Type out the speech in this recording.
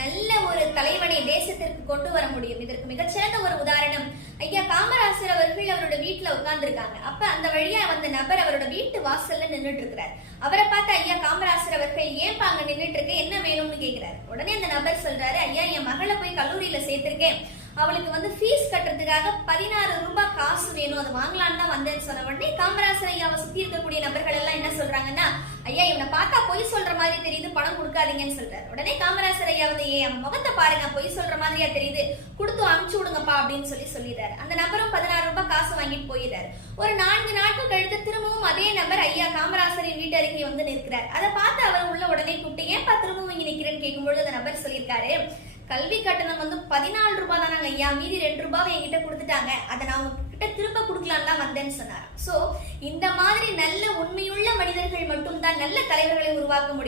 நல்ல ஒரு தலைவனை தேசத்திற்கு கொண்டு வர முடியும். இதற்கு மிகச்சிறந்த ஒரு உதாரணம் ஐயா காமராசர் அவர்கள் அவரோட வீட்டுல உட்கார்ந்து இருக்காங்க. அப்ப அந்த வழியா வந்த நபர் அவரோட வீட்டு வாசல்ல நின்றுட்டு இருக்கிறார். அவரை பார்த்து ஐயா காமராசர் அவர்கள் ஏன் அங்க நின்றுட்டு இருக்க, என்ன வேணும்னு கேட்கிறாரு. உடனே அந்த நபர் சொல்றாரு, ஐயா என் மகளை போய் கல்லூரியில சேர்த்திருக்கேன், அவளுக்கு ஃபீஸ் கட்டுறதுக்காக 16 ரூபாய் காசு வேணும், அது வாங்கலான்னு தான் வந்தேன்னு சொன்ன உடனே காமராசர் ஐயாவை சுத்தி இருக்கக்கூடிய நபர்கள் எல்லாம் என்ன சொல்றாங்கன்னா, ஐயா இவனை பார்த்தா பொய் சொல்ற மாதிரி தெரியுது, பணம் கொடுக்காதீங்கன்னு சொல்றாரு. உடனே காமராசர் ஐயா ஏன் முகத்தை பாருங்க, பொய் சொல்ற மாதிரியா தெரியுது, கொடுத்து அனுப்பிச்சு விடுங்கப்பா அப்படின்னு சொல்லிடுறாரு. அந்த நபரும் 16 ரூபாய் காசு வாங்கிட்டு போயிடுறாரு. ஒரு 4 நாட்கள் கழித்து திரும்பவும் அதே நபர் ஐயா காமராசரின் வீட்டு அருகே நிற்கிறார். அதை பார்த்து அவர் உள்ள உடனே கூப்பிட்டு ஏன் திரும்பவும் இங்க நிக்கிறேன்னு கேட்கும்போது அந்த நபர் சொல்லியிருக்காரு, கல்வி கட்டணம் 14 ரூபாய் தானாங்க ஐயா, மீதி 2 ரூபாய் என்கிட்ட கொடுத்துட்டாங்க, அதை நான் உங்ககிட்ட திரும்ப கொடுக்கலாம் தான் வந்தேன்னு சொன்னார். சோ இந்த மாதிரி நல்ல உண்மையுள்ள மனிதர்கள் மட்டும்தான் நல்ல தலைவர்களை உருவாக்க முடியும்.